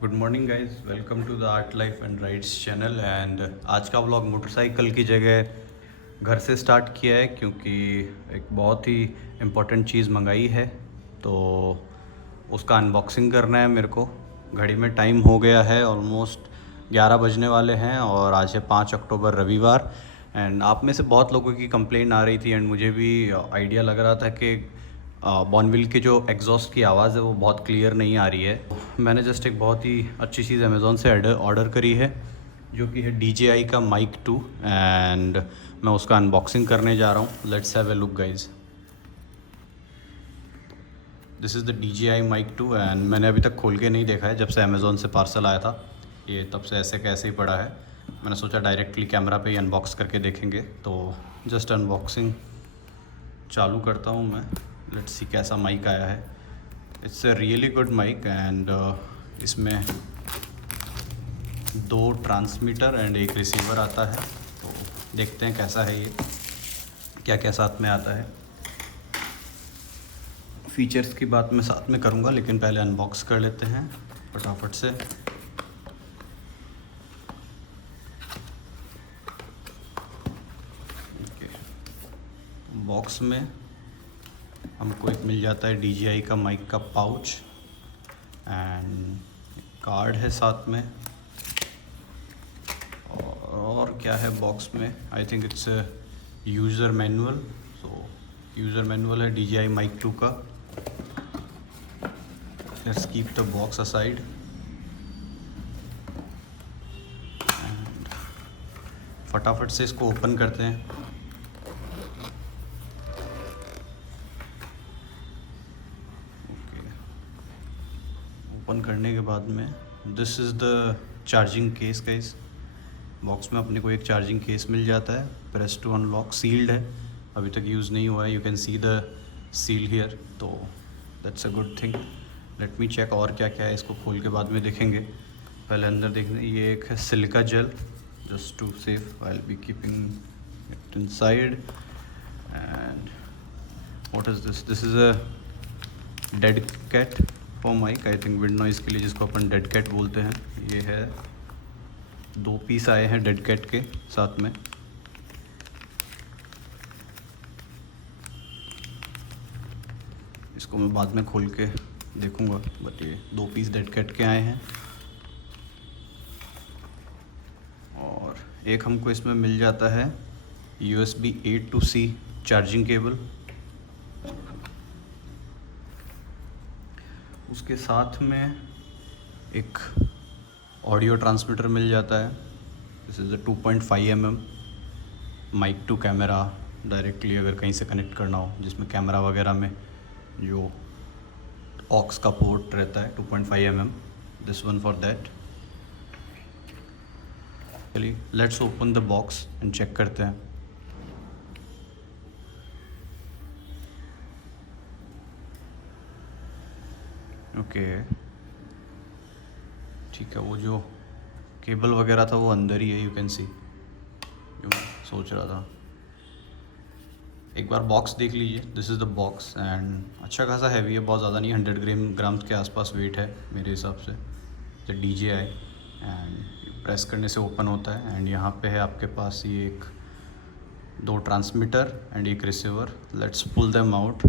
Good morning guys, welcome to the art life and rides channel. And आज का vlog motorcycle की जगह घर से स्टार्ट किया है क्योंकि एक बहुत ही इम्पोर्टेंट चीज़ मंगाई है, तो उसका अनबॉक्सिंग करना है मेरे को। घड़ी में टाइम हो गया है, ऑलमोस्ट 11 बजने वाले हैं और आज है 5 अक्टूबर रविवार। एंड आप में से बहुत लोगों की कंप्लेंट आ रही थी एंड मुझे भी आइडिया लग रहा था कि बॉर्नविल की जो एग्जॉस्ट की आवाज़ है वो बहुत क्लियर नहीं आ रही है। मैंने जस्ट एक बहुत ही अच्छी चीज़ अमेज़ोन से ऑर्डर करी है जो कि है DJI का माइक 2। एंड मैं उसका अनबॉक्सिंग करने जा रहा हूँ। Let's have a look guys. This is the DJI mic 2 and मैंने अभी तक खोल के नहीं देखा है। जब से अमेज़ोन से पार्सल आया था ये, तब से ऐसे कैसे ही पड़ा है। मैंने सोचा डायरेक्टली कैमरा पे ही अनबॉक्स करके देखेंगे, तो जस्ट अनबॉक्सिंग चालू करता हूँ मैं। लेट्स सी कैसा माइक आया है। It's a really good mic and इसमें 2 ट्रांसमीटर एंड एक रिसीवर आता है। तो देखते हैं कैसा है ये, क्या क्या साथ में आता है। फीचर्स की बात मैं साथ में करूँगा, लेकिन पहले अनबॉक्स कर लेते हैं फटाफट से। बॉक्स में हमको एक मिल जाता है DJI का माइक का पाउच एंड कार्ड है साथ में। और क्या है बॉक्स में, I think it's user manual. So user manual है DJI माइक 2 का। Let's keep the box aside. फटाफट से इसको ओपन करते हैं। ओपन करने के बाद में this is the charging case guys. Box में अपने को एक चार्जिंग केस मिल जाता है। प्रेस टू अनलॉक, सील्ड है, अभी तक यूज़ नहीं हुआ है। You can see the seal here, तो that's a good thing. Let me check और क्या क्या है, इसको खोल के बाद में देखेंगे। पहले अंदर देखने, ये एक है silica gel, just to safe I will be keeping it inside. And what is this, this is a dead cat for mic, I think wind noise के लिए, जिसको अपन डेड कैट बोलते हैं। ये है 2 पीस आए हैं डेड कैट के साथ में। इसको मैं बाद में खोल के देखूंगा, बट ये 2 पीस डेड कैट के आए हैं। और एक हमको इसमें मिल जाता है USB A to C charging cable. उसके साथ में एक ऑडियो ट्रांसमीटर मिल जाता है। This is a 2.5 mm mic to camera, directly अगर कहीं से कनेक्ट करना हो, जिसमें कैमरा वगैरह में जो ऑक्स का पोर्ट रहता है 2.5 mm, this one for that. चलिए let's open the box and check करते हैं। ओके ठीक है, वो जो केबल वगैरह था वो अंदर ही है, यू कैन सी, जो मैं सोच रहा था। एक बार बॉक्स देख लीजिए। This is the box and अच्छा खासा हैवी है, बहुत ज़्यादा नहीं, 100 ग्राम्स के आसपास वेट है मेरे हिसाब से। जो DJI एंड प्रेस करने से ओपन होता है। एंड यहाँ पे है आपके पास ये एक 2 ट्रांसमीटर एंड एक receiver. Let's pull them out.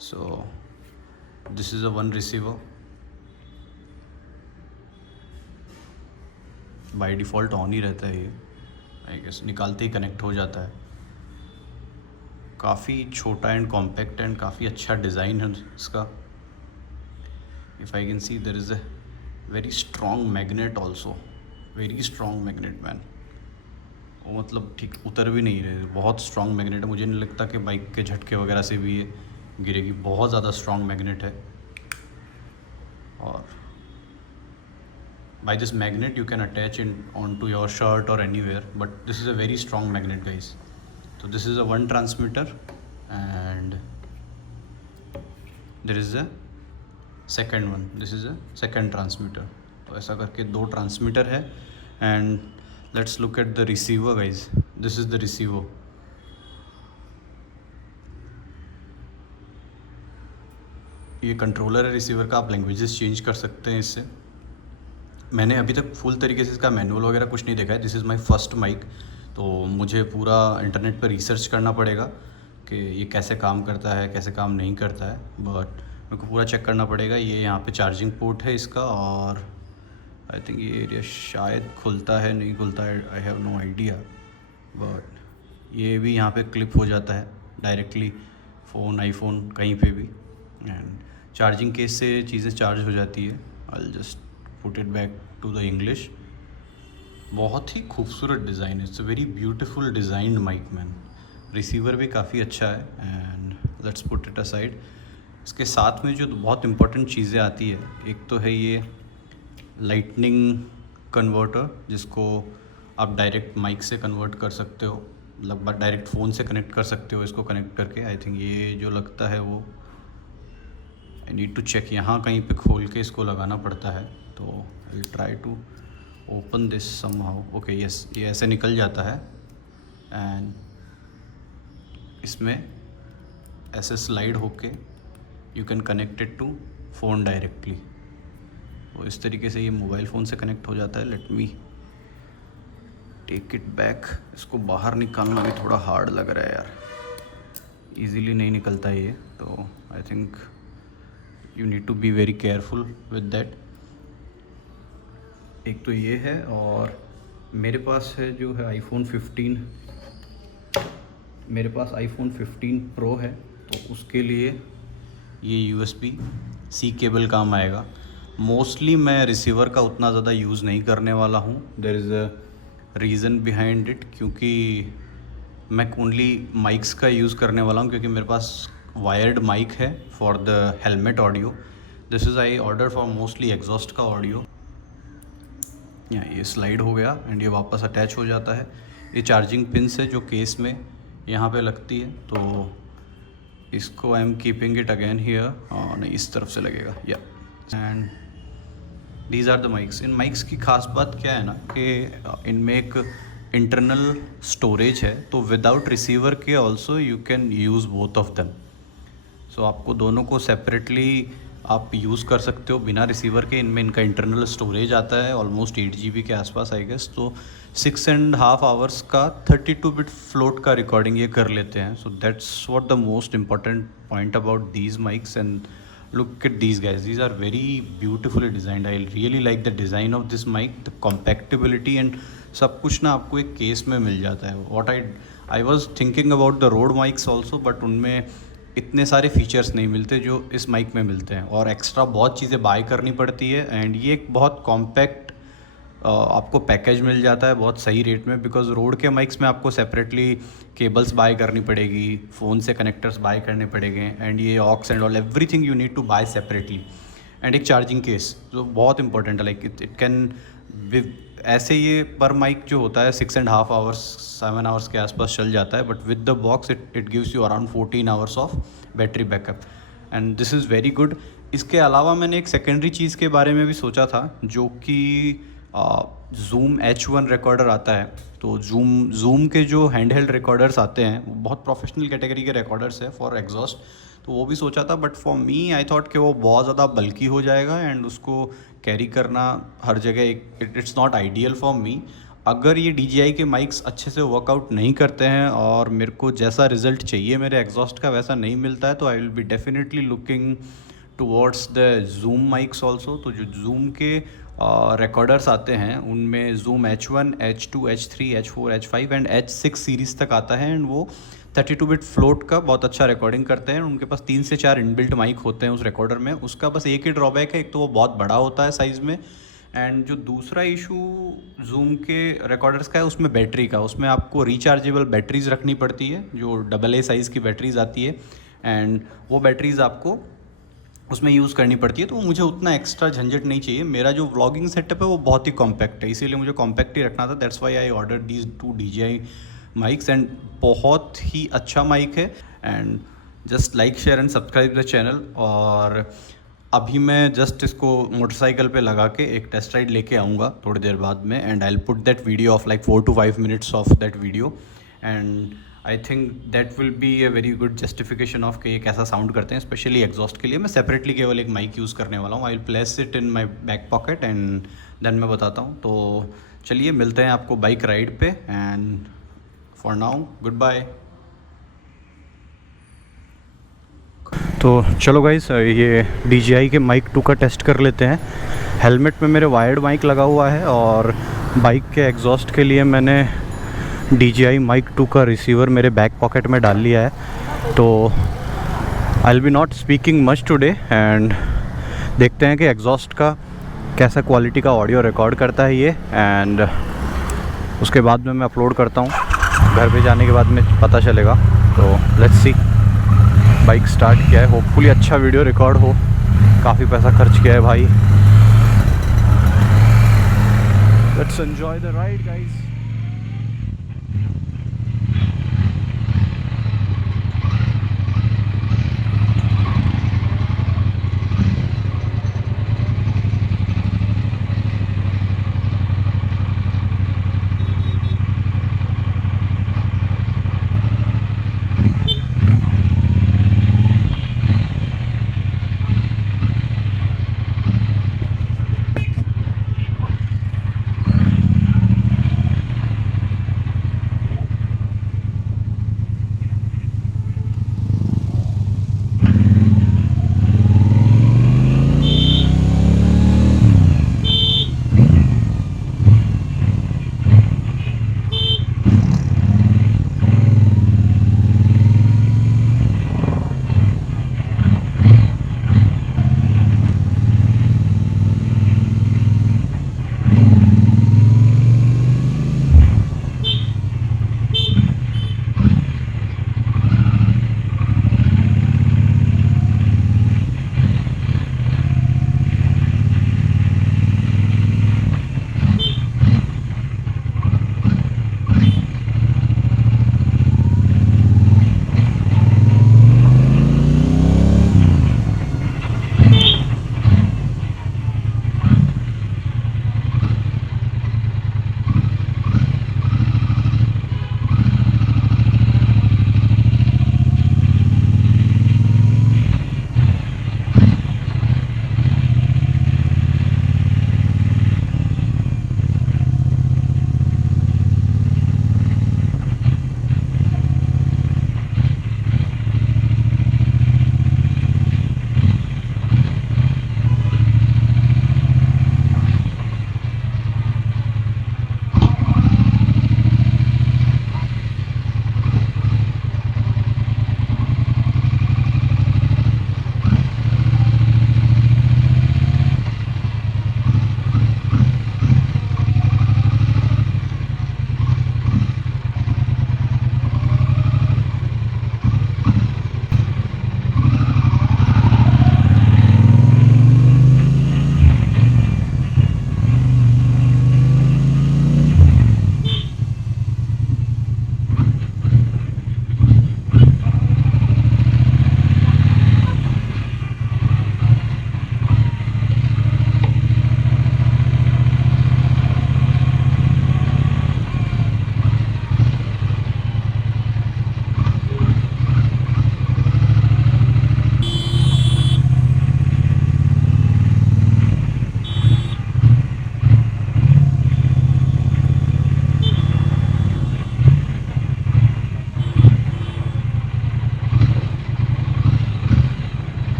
So this is a 1 receiver. By default on ही रहता है ये, आई गेस निकालते ही कनेक्ट हो जाता है। काफ़ी छोटा एंड कॉम्पैक्ट एंड काफ़ी अच्छा डिज़ाइन है इसका। If I can see there is a very strong magnet also, very strong magnet man. वो मतलब ठीक उतर भी नहीं रहे, बहुत स्ट्रॉन्ग मैग्नेट है। मुझे नहीं लगता कि बाइक के झटके वगैरह से भी ये गिरेगी, बहुत ज़्यादा स्ट्रॉन्ग मैग्नेट है। और by this magnet you can attach it onto your shirt or anywhere, but this is a very strong magnet guys. So this is a 1 transmitter and there is a second one, this is a second transmitter. तो ऐसा करके 2 transmitter है। And let's look at the receiver guys. This is the receiver. ये controller है receiver का, आप languages change कर सकते हैं इससे। मैंने अभी तक फुल तरीके से इसका मैनुअल वगैरह कुछ नहीं देखा है। This is my first mic, तो मुझे पूरा इंटरनेट पर रिसर्च करना पड़ेगा कि ये कैसे काम करता है, कैसे काम नहीं करता है। बट मेरे को पूरा चेक करना पड़ेगा। ये यहाँ पे चार्जिंग पोर्ट है इसका, और आई थिंक ये एरिया शायद खुलता है नहीं खुलता है, I have no idea. But ये भी यहाँ पे क्लिप हो जाता है डायरेक्टली फ़ोन, आईफोन कहीं पे भी, एंड चार्जिंग केस से चीज़ें चार्ज हो जाती है। I just put it back to the English. बहुत ही खूबसूरत डिज़ाइन है, it's a very beautiful designed mic man. Receiver भी काफ़ी अच्छा है, and let's put it aside. इसके साथ में जो बहुत इंपॉर्टेंट चीज़ें आती है, एक तो है ये लाइटनिंग कन्वर्टर, जिसको आप डायरेक्ट माइक से कन्वर्ट कर सकते हो, लगभग डायरेक्ट फ़ोन से कनेक्ट कर सकते हो इसको कनेक्ट करके। आई थिंक ये जो लगता है वो आई नीड टू चेक, यहाँ कहीं पे खोल के इसको लगाना पड़ता है। तो I will try to open this somehow. Okay yes, ये ऐसे निकल जाता है एंड इसमें ऐसे स्लाइड होके you can connect it to phone directly. तो इस तरीके से ये मोबाइल फ़ोन से कनेक्ट हो जाता है। Let me take it back. इसको बाहर निकालना भी थोड़ा हार्ड लग रहा है यार, इजीली नहीं निकलता ये। तो I think you need to be very careful with that. एक तो ये है, और मेरे पास है जो है आईफोन 15, मेरे पास आईफोन 15 प्रो है, तो उसके लिए ये USB-C केबल काम आएगा। मोस्टली मैं रिसीवर का उतना ज़्यादा यूज़ नहीं करने वाला हूँ। There is a reason behind it, क्योंकि मैं ओनली माइक्स का यूज़ करने वाला हूँ, क्योंकि मेरे पास वायर्ड माइक है for the helmet audio. This is I order for mostly exhaust का ऑडियो। ये स्लाइड हो गया एंड ये वापस अटैच हो जाता है। ये चार्जिंग पिन्स है जो केस में यहाँ पे लगती है, तो इसको I am keeping it again here. नहीं, इस तरफ से लगेगा या। And these are the mics. इन माइक्स की खास बात क्या है ना कि इनमें एक इंटरनल स्टोरेज है, तो विदाउट रिसीवर के also you can use both of them. So आपको दोनों को सेपरेटली आप यूज़ कर सकते हो बिना रिसीवर के। इनमें इनका इंटरनल स्टोरेज आता है ऑलमोस्ट 8 GB के आसपास आई गेस। तो 6.5 आवर्स का 32 बिट फ्लोट का रिकॉर्डिंग ये कर लेते हैं। So that's what the most important point about these mics. And look at these guys, these are very beautifully designed. I really like the design of this mic, the compactability, and सब कुछ ना आपको एक case में मिल जाता है। What I was thinking about the Rode mics also, but उनमें इतने सारे फीचर्स नहीं मिलते जो इस माइक में मिलते हैं, और एक्स्ट्रा बहुत चीज़ें बाय करनी पड़ती है। एंड ये एक बहुत कॉम्पैक्ट आपको पैकेज मिल जाता है बहुत सही रेट में, बिकॉज रोड के माइक्स में आपको सेपरेटली केबल्स बाय करनी पड़ेगी, फ़ोन से कनेक्टर्स बाय करने पड़ेंगे, एंड ये aux and all everything you need to buy separately. And एक चार्जिंग केस जो बहुत इंपॉर्टेंट है, लाइक इट कैन ऐसे ये पर माइक जो होता है 6.5 आवर्स 7 आवर्स के आसपास चल जाता है, but with the box it gives you around 14 hours of battery backup, and this is very good. इसके अलावा मैंने एक सेकेंडरी चीज़ के बारे में भी सोचा था, जो कि Zoom H1 रिकॉर्डर आता है। तो Zoom के जो हैंड हेल्ड रिकॉर्डर्स आते हैं वो बहुत प्रोफेशनल कैटेगरी के रिकॉर्डर्स है फॉर एग्जॉस्ट, तो वो भी सोचा था। But for me I thought कि वो बहुत ज़्यादा बल्की हो जाएगा एंड उसको कैरी करना हर जगह it's not ideal for me. अगर ये DJI के माइक्स अच्छे से वर्कआउट नहीं करते हैं और मेरे को जैसा रिजल्ट चाहिए मेरे एग्जॉस्ट का वैसा नहीं मिलता है, तो I will be definitely looking towards the Zoom mics also. तो जो Zoom के रिकॉर्डर्स आते हैं उनमें Zoom H1, H2, H3, H4, H5 and H6 series तक आता है, एंड वो 32 बिट फ्लोट का बहुत अच्छा रिकॉर्डिंग करते हैं। उनके पास 3 से 4 इनबिल्ट माइक होते हैं उस रिकॉर्डर में। उसका बस एक ही ड्रॉबैक है, एक तो वो बहुत बड़ा होता है साइज़ में, एंड जो दूसरा इशू Zoom के रिकॉर्डर्स का है उसमें बैटरी का, उसमें आपको रिचार्जेबल बैटरीज रखनी पड़ती है जो AA साइज़ की बैटरीज आती है, एंड वो बैटरीज आपको उसमें यूज़ करनी पड़ती है। तो मुझे उतना एक्स्ट्रा झंझट नहीं चाहिए। मेरा जो व्लॉगिंग सेटअप है वो बहुत ही कॉम्पैक्ट है, इसीलिए मुझे कॉम्पैक्ट ही रखना था। That's why I order these 2 DJI mics, and बहुत ही अच्छा माइक है। And just like share and subscribe the channel. और अभी मैं जस्ट इसको मोटरसाइकिल पे लगा के एक टेस्ट राइड लेके आऊँगा थोड़ी देर बाद में, and I will put that video of like 4 to 5 minutes of that video. And I think that will be a very good justification of कि ये कैसा साउंड करते हैं, स्पेशली एग्जॉस्ट के लिए। मैं सेपरेटली केवल एक माइक यूज़ करने वाला हूँ। I will place it in my back pocket and then मैं बताता हूँ। तो चलिए मिलते हैं आपको बाइक राइड पे, and for now good bye. तो चलो गाइस, ये DJI के माइक 2 का टेस्ट कर लेते हैं। हेलमेट में मेरे वायर्ड माइक लगा हुआ है और बाइक के एग्जॉस्ट के लिए मैंने DJI माइक 2 का रिसीवर मेरे बैक पॉकेट में डाल लिया है। तो I will B not speaking much today, and देखते हैं कि एग्जॉस्ट का कैसा क्वालिटी का ऑडियो रिकॉर्ड करता है ये, एंड उसके बाद में मैं अपलोड करता हूँ। घर पे जाने के बाद में पता चलेगा। तो लेट्स सी। बाइक स्टार्ट किया है, होपफुली अच्छा वीडियो रिकॉर्ड हो। काफ़ी पैसा खर्च किया है भाई। Let's enjoy the ride guys.